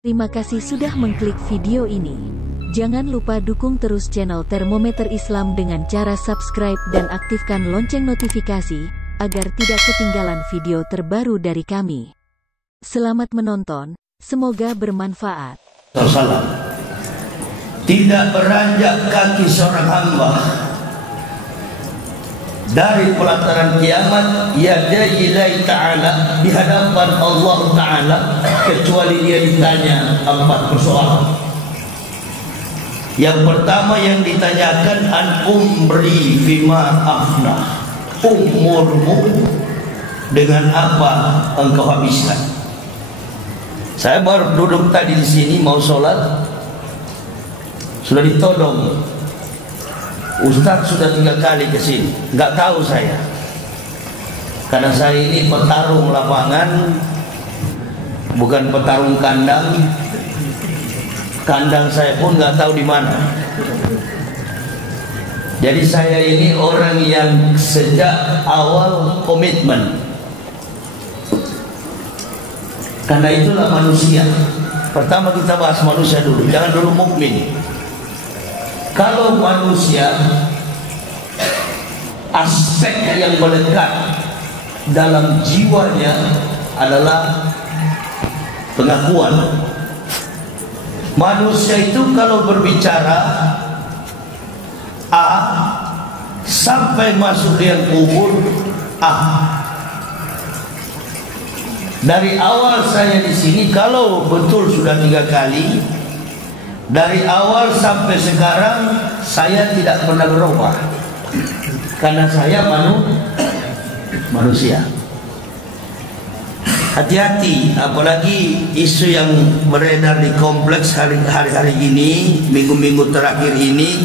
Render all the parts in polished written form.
Terima kasih sudah mengklik video ini. Jangan lupa dukung terus channel Termometer Islam dengan cara subscribe dan aktifkan lonceng notifikasi, agar tidak ketinggalan video terbaru dari kami. Selamat menonton, semoga bermanfaat. Salam. Tidak beranjak kaki seorang hamba dari pelataran kiamat yadai ta'ala di hadapan Allah Ta'ala kecuali dia ditanya 4 persoalan. Yang pertama yang ditanyakan an umri bima afnah, umurmu dengan apa engkau habiskan. Saya baru duduk tadi di sini mau sholat, sudah ditodong. Ustaz sudah 3 kali ke sini, nggak tahu saya. Karena saya ini petarung lapangan, bukan petarung kandang. Kandang saya pun nggak tahu di mana. Jadi saya ini orang yang sejak awal komitmen. Karena itulah manusia. Pertama kita bahas manusia dulu, jangan dulu mukmin. Kalau manusia, aspek yang melekat dalam jiwanya adalah pengakuan. Manusia itu kalau berbicara A sampai masuk dia kubur A. Dari awal saya di sini kalau betul sudah 3 kali, dari awal sampai sekarang saya tidak pernah berubah. Karena saya manusia. Hati-hati, apalagi isu yang beredar di kompleks hari-hari ini, minggu-minggu terakhir ini,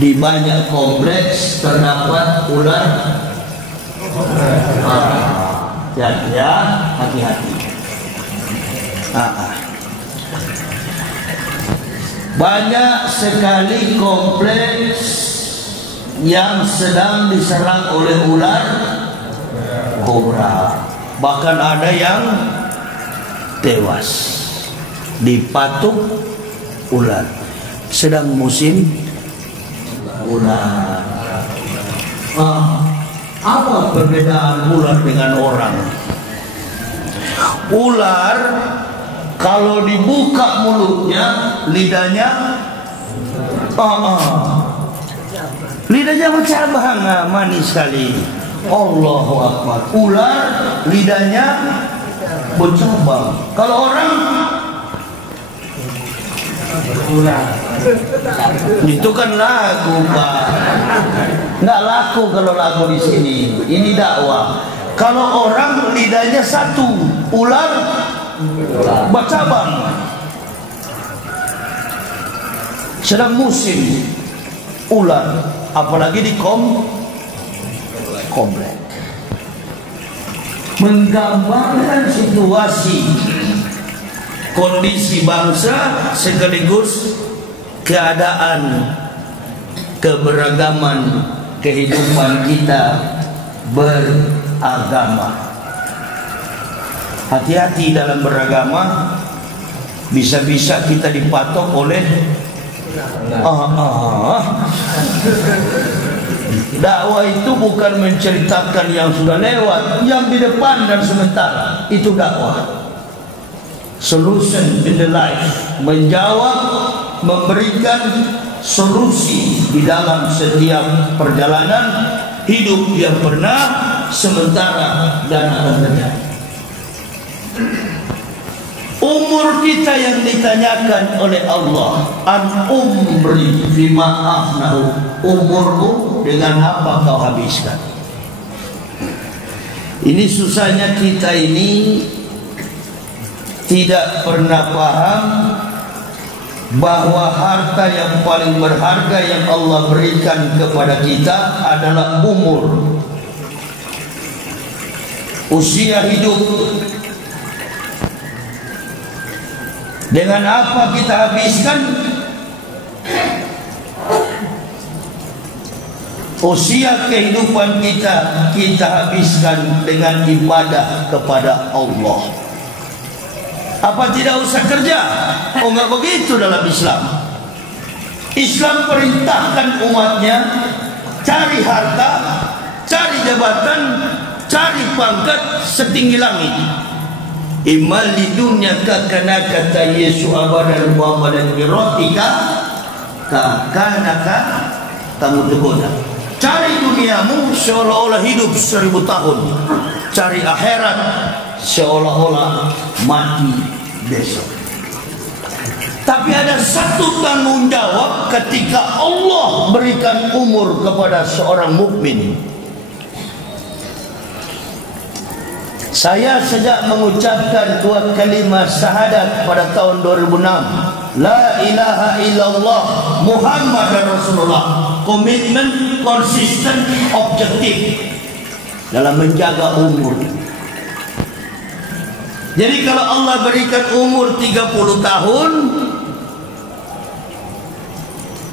di banyak kompleks terdapat ular. Ya, hati-hati. Banyak sekali kompleks yang sedang diserang oleh ular kobra. Bahkan ada yang tewas dipatuk ular. Sedang musim ular. Apa perbedaan ular dengan orang? Ular kalau dibuka mulutnya, lidahnya lidahnya bercabang, manis sekali. Allahu Akbar. Ular lidahnya bercabang. Kalau orang ular itu kan lagu, Pak. Nggak laku kalau lagu di sini. Ini dakwah. Kalau orang lidahnya satu, ular bercabang. Sedang musim ular, apalagi di komplek. Menggambarkan situasi kondisi bangsa sekaligus keadaan keberagaman kehidupan kita beragama. Hati-hati dalam beragama, bisa-bisa kita dipatok oleh dakwah itu bukan menceritakan yang sudah lewat, yang di depan dan sementara. Itu dakwah. Solution in the life, menjawab, memberikan solusi di dalam setiap perjalanan hidup yang pernah, sementara, dan akan terjadi. Umur kita yang ditanyakan oleh Allah, an umri bima afnahu, umurmu dengan apa kau habiskan. Ini susahnya kita ini tidak pernah paham bahwa harta yang paling berharga yang Allah berikan kepada kita adalah umur, usia hidup. Dengan apa kita habiskan? Usia kehidupan kita habiskan dengan ibadah kepada Allah. Apa tidak usah kerja? Oh, enggak begitu dalam Islam. Islam perintahkan umatnya cari harta, cari jabatan, cari pangkat setinggi langit. Imal di dunia kakana kata Yesus abadan Muhammadan birotika kakanaka tamu tegoda. Cari duniamu seolah-olah hidup 1000 tahun. Cari akhirat seolah-olah mati besok. Tapi ada satu tanggung jawab ketika Allah berikan umur kepada seorang mukmin. Saya sejak mengucapkan 2 kalimat syahadat pada tahun 2006, La ilaha illallah Muhammad Rasulullah, komitmen, konsisten, objektif dalam menjaga umur. Jadi kalau Allah berikan umur 30 tahun,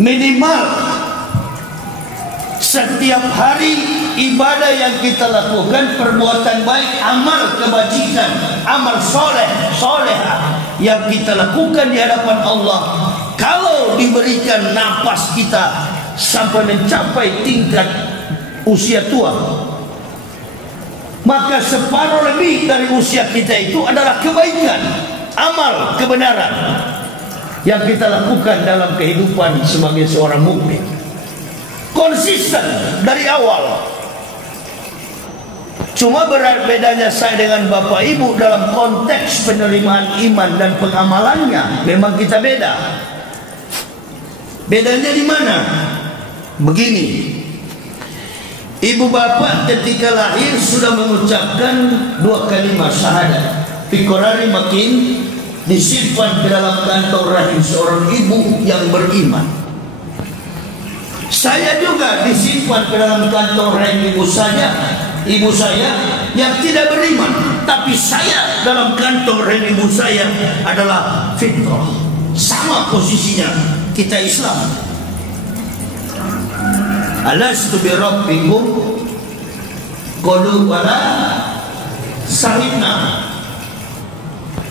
minimal setiap hari ibadah yang kita lakukan, perbuatan baik, amal kebajikan, amal solehah yang kita lakukan di hadapan Allah, kalau diberikan napas kita sampai mencapai tingkat usia tua, maka separuh lebih dari usia kita itu adalah kebaikan, amal, kebenaran yang kita lakukan dalam kehidupan sebagai seorang mukmin. Konsisten dari awal. Cuma bedanya saya dengan Bapak Ibu dalam konteks penerimaan iman dan pengamalannya memang kita beda. Bedanya di mana? Begini. Ibu bapak ketika lahir sudah mengucapkan 2 kalimat syahadat. Fikorari makin disimpan ke dalam kantong rahim seorang ibu yang beriman. Saya juga disimpan ke dalam kantong rahim ibu saya yang tidak beriman. Tapi saya dalam kantong rahim ibu saya adalah fitrah. Sama posisinya kita Islam. Alastu bi rabbikum qalu bala sahibna.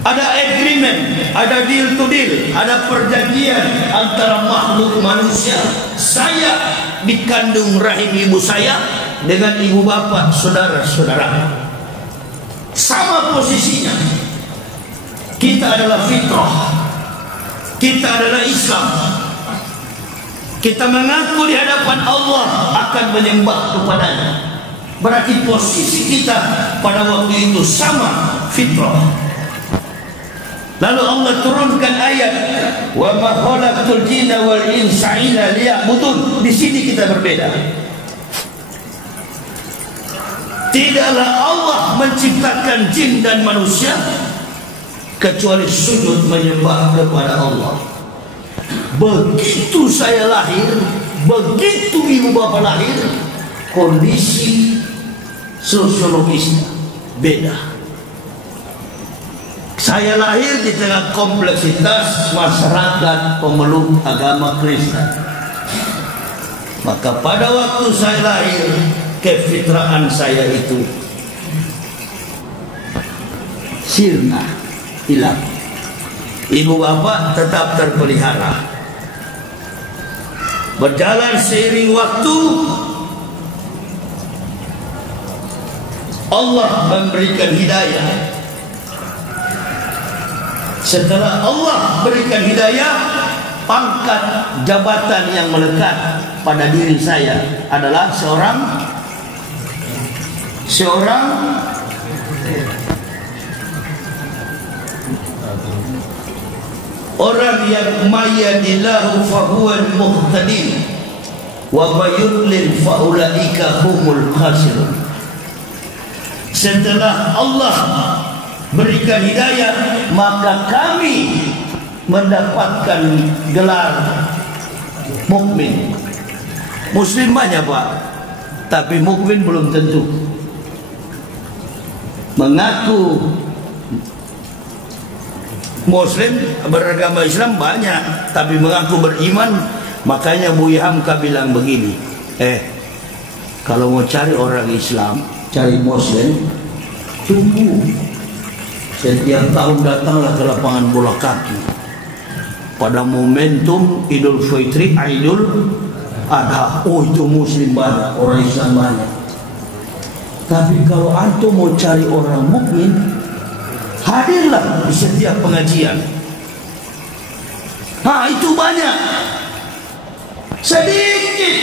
Ada agreement, ada deal to deal, ada perjanjian antara makhluk manusia. Saya dikandung rahim ibu saya dengan ibu bapak saudara-saudara. Sama posisinya. Kita adalah fitrah. Kita adalah Islam. Kita mengaku di hadapan Allah akan menyembah kepadanya. Berarti posisi kita pada waktu itu sama, fitrah. Lalu Allah turunkan ayat, wa ma khalaqtul jinna wal insa illa liya'budun. Di sini kita berbeda. Tidaklah Allah menciptakan jin dan manusia kecuali sujud menyembah kepada Allah. Begitu saya lahir, begitu ibu bapak lahir, kondisi sosiologisnya beda. Saya lahir di tengah kompleksitas masyarakat pemeluk agama Kristen. Maka pada waktu saya lahir, kefitraan saya itu sirna, hilang. Ibu bapak tetap terpelihara. Berjalan seiring waktu, Allah memberikan hidayah. Setelah Allah berikan hidayah, pangkat jabatan yang melekat pada diri saya adalah seorang orang yang mayadillahu fahuwal muhtadin wa mayudlil faulaika humul khasirun. Setelah Allah berikan hidayah, maka kami mendapatkan gelar mukmin. Muslim banyak Pak, tapi mukmin belum tentu. Mengaku Muslim, beragama Islam banyak, tapi mengaku beriman. Makanya Buya Hamka bilang begini, kalau mau cari orang Islam, cari Muslim, tunggu Setiap tahun datanglah ke lapangan bola kaki pada momentum Idul Fitri, Idul Adha. Oh, itu muslim banyak, orang Islam banyak. Tapi kalau antum mau cari orang mukmin, hadirlah di setiap pengajian. Itu banyak. Sedikit.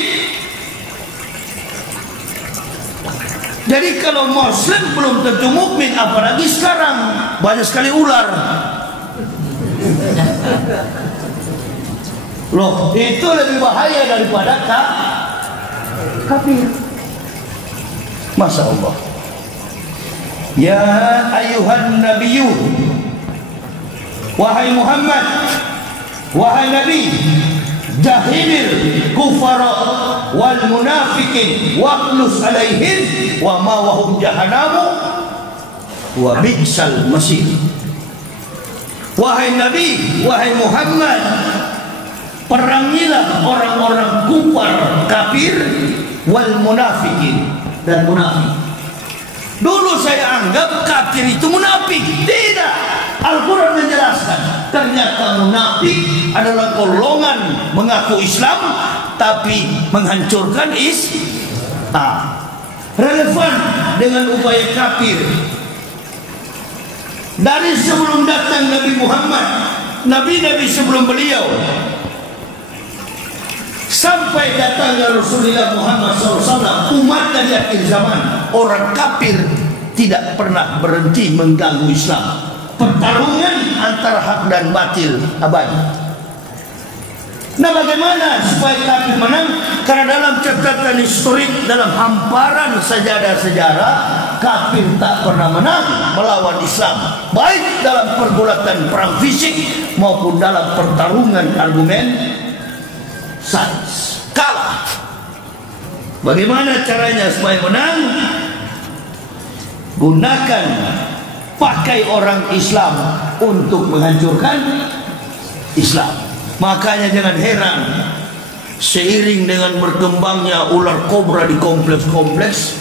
Jadi kalau muslim belum tentu mukmin, apalagi sekarang banyak sekali ular. Loh, itu lebih bahaya daripada kafir. Masya Allah. Ya ayuhan nabiyyu, wahai Muhammad, wahai Nabi, jahilil kufara wal munafikin waqlus alaihim wa ma wahum jahannamu wa bi'sal masir. Wahai Nabi, wahai Muhammad, perangilah orang-orang kufar, kafir, wal munafikin, dan munafik. Dulu saya anggap kafir itu munafik. Tidak. Al-Quran menjelaskan, ternyata munafik adalah golongan mengaku Islam tapi menghancurkan relevan dengan upaya kafir. Dari sebelum datang Nabi Muhammad, Nabi-Nabi sebelum beliau, sampai datangnya Rasulullah Muhammad SAW, umat dari akhir zaman, orang kafir tidak pernah berhenti mengganggu Islam. Pertarungan antara hak dan batil abadi. Nah, bagaimana supaya kafir menang? Karena dalam catatan historik, dalam hamparan sejarah sejarah, kafir tak pernah menang melawan Islam, baik dalam pergulatan perang fisik maupun dalam pertarungan argumen sains. Kalah. Bagaimana caranya supaya menang? Gunakan, pakai orang Islam untuk menghancurkan Islam. Makanya jangan heran, seiring dengan berkembangnya ular kobra di kompleks-kompleks,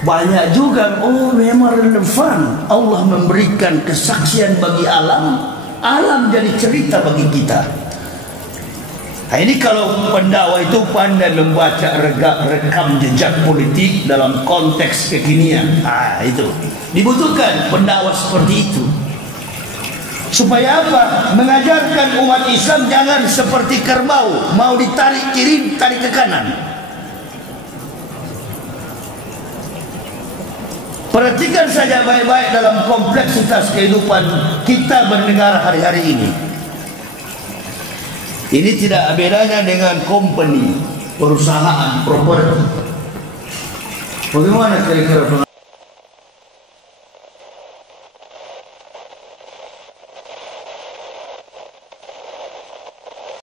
banyak juga, oh memang relevan, Allah memberikan kesaksian bagi alam, alam jadi cerita bagi kita. Nah, ini kalau pendakwa itu pandai membaca rekam jejak politik dalam konteks kekinian, itu dibutuhkan pendakwa seperti itu. Supaya apa? Mengajarkan umat Islam jangan seperti kerbau, mau ditarik kiri, tarik ke kanan. Perhatikan saja baik-baik dalam kompleksitas kehidupan kita bernegara hari-hari ini. Ini tidak bedanya dengan company, perusahaan, properti. Bagaimana kira-kira